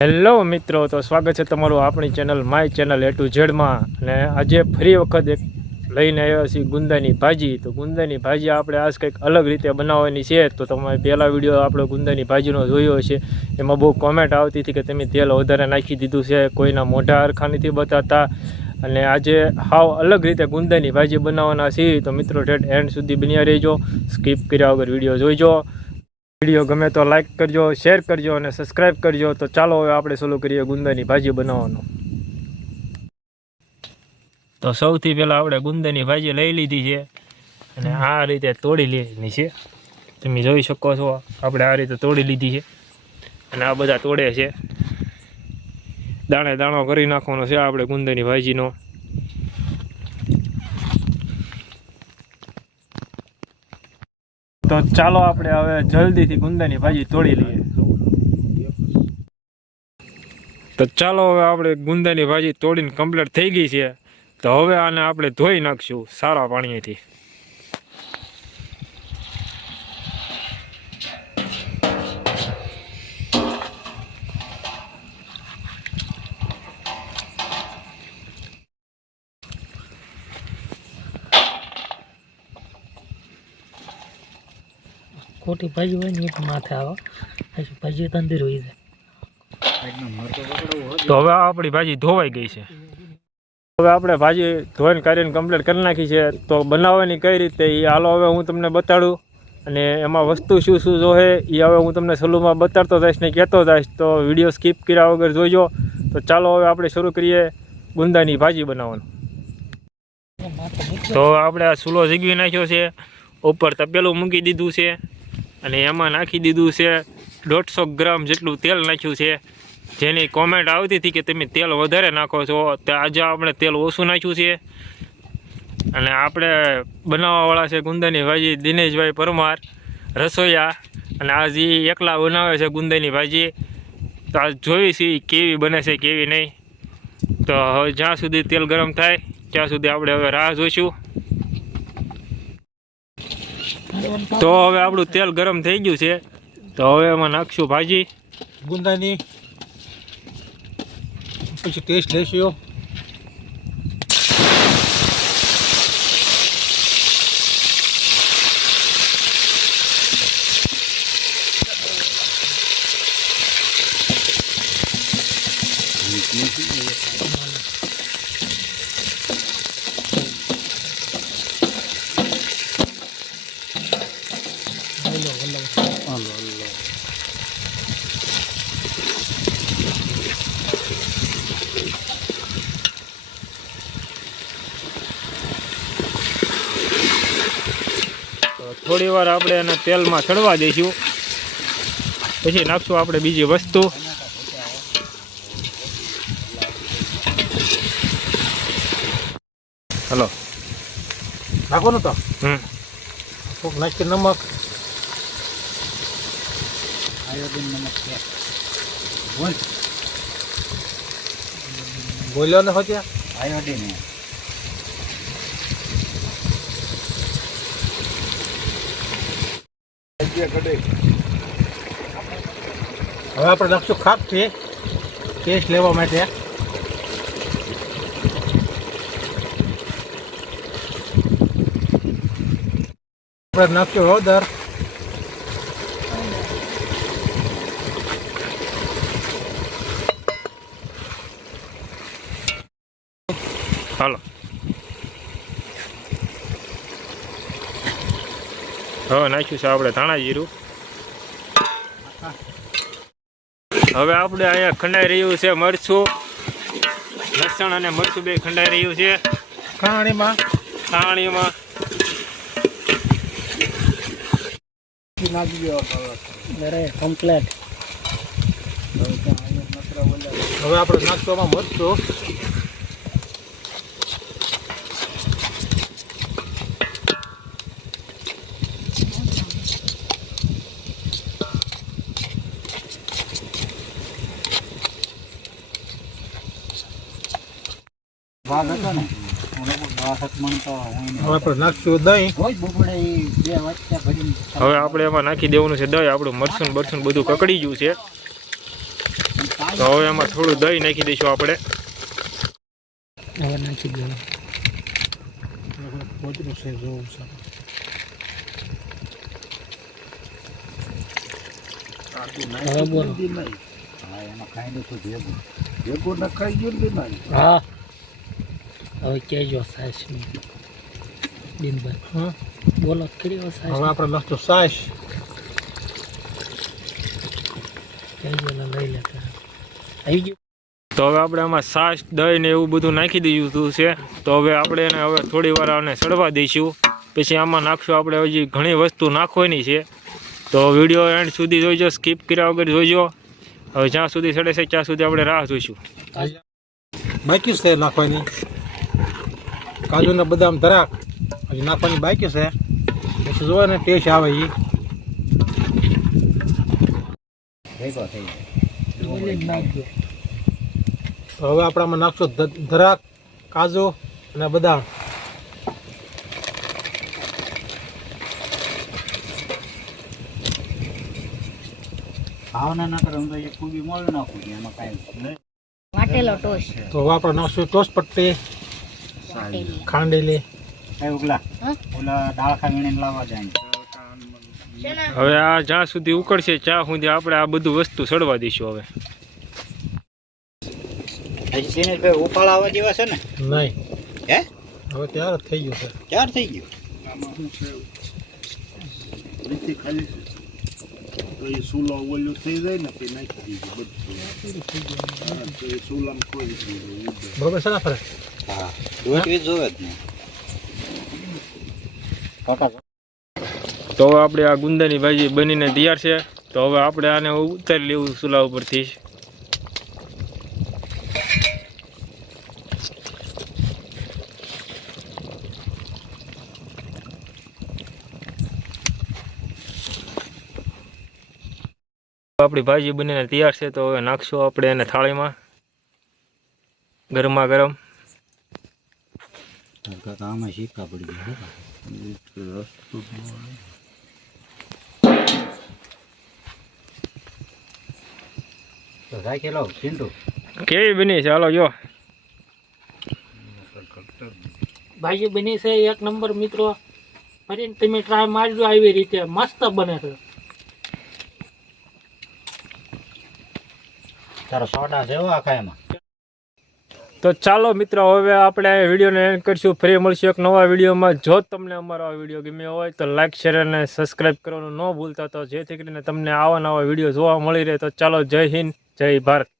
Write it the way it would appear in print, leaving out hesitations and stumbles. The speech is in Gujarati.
હેલો મિત્રો, તો સ્વાગત છે તમારું આપણી channel my channel A to Z માં. અને આજે ફરી વખત એક લઈને આવ્યા છીએ ગુંદાની ભાજી. તો ગુંદાની ભાજી આપણે આજ કંઈક અલગ રીતે બનાવવાની છે. તો તમે પહેલા વિડીયો આપણો ગુંદાની ભાજીનો જોયો હશે, એમાં બહુ કોમેન્ટ આવતી હતી કે તમે તેલ વધારે નાખી દીધું છે, કોઈના મોઢા હરખા નથી બતાતા. અને આજે હાવ અલગ રીતે ગુંદાની ભાજી બનાવવાના છીએ. તો મિત્રો ઠેઠ એન્ડ સુધી બન્યા રહેજો, સ્કીપ કર્યા વગર વિડીયો જોઈજો. વિડીયો ગમે તો લાઈક કરજો, શેર કરજો અને સબસ્ક્રાઈબ કરજો. તો ચાલો હવે આપણે શરૂ કરીએ ગુંદાની ભાજી બનાવવાનું. તો સૌથી પહેલાં આપણે ગુંદાની ભાજી લઈ લીધી છે અને આ રીતે તોડી લેવાની છે. તમે જોઈ શકો છો, આપણે આ રીતે તોડી લીધી છે અને આ બધા તોડે છે. દાણે દાણો કરી નાખવાનો છે આપણે ગુંદાની ભાજીનો. તો ચાલો આપણે હવે જલ્દીથી ગુંદાની ભાજી તોડી લઈએ. તો ચાલો હવે આપણે ગુંદાની ભાજી તોડીને કમ્પ્લીટ થઈ ગઈ છે. તો હવે આને આપણે ધોઈ નાખશું સારા પાણીથી. ખોટી ભાજી હોય ને એ માથે આવે, પછી ભાજી તંદુર હોય છે. તો હવે આપણી ભાજી ધોવાઈ ગઈ છે. હવે આપણે ભાજી ધોઈને કાઢીને કમ્પ્લીટ કરી નાખી છે. તો બનાવવાની કઈ રીતે એ હાલો હવે હું તમને બતાડું. અને એમાં વસ્તુ શું શું જોહે એ હવે હું તમને સલુમાં બતાડતો જઈશ ને કહેતો જઈશ. તો વિડીયો સ્કીપ કર્યા વગર જોઈજો. તો ચાલો હવે આપણે શરૂ કરીએ ગુંદાની ભાજી બનાવવાનું. તો આપણે આ ચૂલો ઝીગવી નાખ્યો છે, ઉપર તપેલું મૂકી દીધું છે અને એમાં નાખી દીધું છે 150 ગ્રામ જેટલું તેલ નાખ્યું છે. જેની કોમેન્ટ આવતી હતી કે તમે તેલ વધારે નાખો છો, તો આજે આપણે તેલ ઓછું નાખ્યું છે. અને આપણે બનાવવાવાળા છે ગુંદાની ભાજી દિનેશભાઈ પરમાર રસોઈયા. અને આજ એ એકલા બનાવે છે ગુંદાની ભાજી. તો આજ જોઈ છે કેવી બને છે કેવી નહીં. તો હવે જ્યાં સુધી તેલ ગરમ થાય ત્યાં સુધી આપણે હવે રાહ જોઈશું. તો હવે આપણું તેલ ગરમ થઈ ગયું છે. તો હવે એમાં નાખશું ભાજી ગુંદાની, પછી ટેસ્ટ લેશું. થોડી વાર આપણે એને તેલમાં ચડવા દઈશું, પછી નાખશું આપણે બીજી વસ્તુ. હલો નાખો ને તો નાખી નમક, બોલ્યો ને હોત્યા આયોડીન. હવે આપણે નાખશું ખાપથી ટેસ્ટ લેવા માટે. આપણે નાખશું હળદર, હાલો હવે નાખ્યું છે આપણે ધાણા જીરું. હવે આપણે અહીંયા ખંડાઈ રહ્યું છે મરચું, લસણ અને મરચું બે ખંડાઈ રહ્યું છે ખાણીમાં. કમ્પ્લેટ. હવે આપણે નાખશું આમાં મરચું. ભાગ હતો ને હવે આપણે નાખશું દહીં. હવે આપણે એમાં નાખી દેવાનું છે દહીં. આપણું મરસું બરસું બધું કકડી ગયું છે, તો હવે એમાં થોડું દહીં નાખી દઈશું આપણે. હવે નાખી દઉં. પોચરું છે જોવું છે. હવે બોલો. હા હવે કહેજો સાસ દિનભાઈ. હા, બોલો કર્યો સાસ હવે આપણે નાખશું સાસ. કહેજો ને લઈ લેતા આવી ગયું. તો હવે આપણે આમાં છાશ દહીં ને એવું બધું નાખી દીધું છે. તો હવે આપણે એને હવે થોડી વાર આને સડવા દઈશું. પછી આમાં નાખશું આપણે હજી ઘણી વસ્તુ નાખવાની છે, તો વિડીયો એન્ડ સુધી જોઈજો, સ્કીપ કર્યા વગર જોઈજો. હવે જ્યાં સુધી સડે છે ત્યાં સુધી આપણે રાહ જોઈશું. બાકી છે નાખવાની કાજુ ને બદામ ધરાક હજી નાખવાની બાકી છે. પછી જોવે ને ટેસ્ટ આવે એ. બોલી જ નાખજો. તો હવે આપણે આમાં નાખશું ધરાક, કાજુ અને બદામ. વાટેલો ટોસ તો હવે આપણે નાખશું ટોસ પટ્ટી, ખાંડેલી. હવે આ જ્યાં સુધી ઉકળશે ત્યાં સુધી આપણે આ બધું વસ્તુ સડવા દઈશું. હવે ઉફાળ આવવા જેવા છે ને? નહીં, હે હવે તૈયાર જ થઈ ગયું છે. ક્યાં થઈ ગયું? બરોબર છે ને ફરે? હા, દોઢ જોવે જ ને. તો હવે આપણે આ ગુંદાની ભાજી બનીને તૈયાર છે. તો હવે આપણે આને ઉતારી લેવું ચૂલા ઉપરથી. આપણી ભાજી બનીને તૈયાર છે. તો હવે નાખશું આપણે એને થાળીમાં ગરમા ગરમ. આમાં શીખવા પડી ગયા. તો રાખેલો ચિંટુ કેવી બની છે? હાલો જો. ભાજી બની છે એક નંબર મિત્રો. ફરીને તમે ટ્રાય મારજો આવી રીતે, મસ્ત બને છે. તારો સોડા છે આખા એમાં. તો ચાલો મિત્રો, હવે આપણે વિડીયોને એન્ડ કરીશું. ફરી મળશું એક નવા વિડીયોમાં. જો તમને અમારો આ વિડીયો ગમ્યો હોય તો લાઇક, શેર અને સબસ્ક્રાઈબ કરવાનું ન ભૂલતા, તો જેથી કરીને તમને આવા નવા વિડીયો જોવા મળી રહે. તો ચાલો, જય હિન્દ, જય ભારત.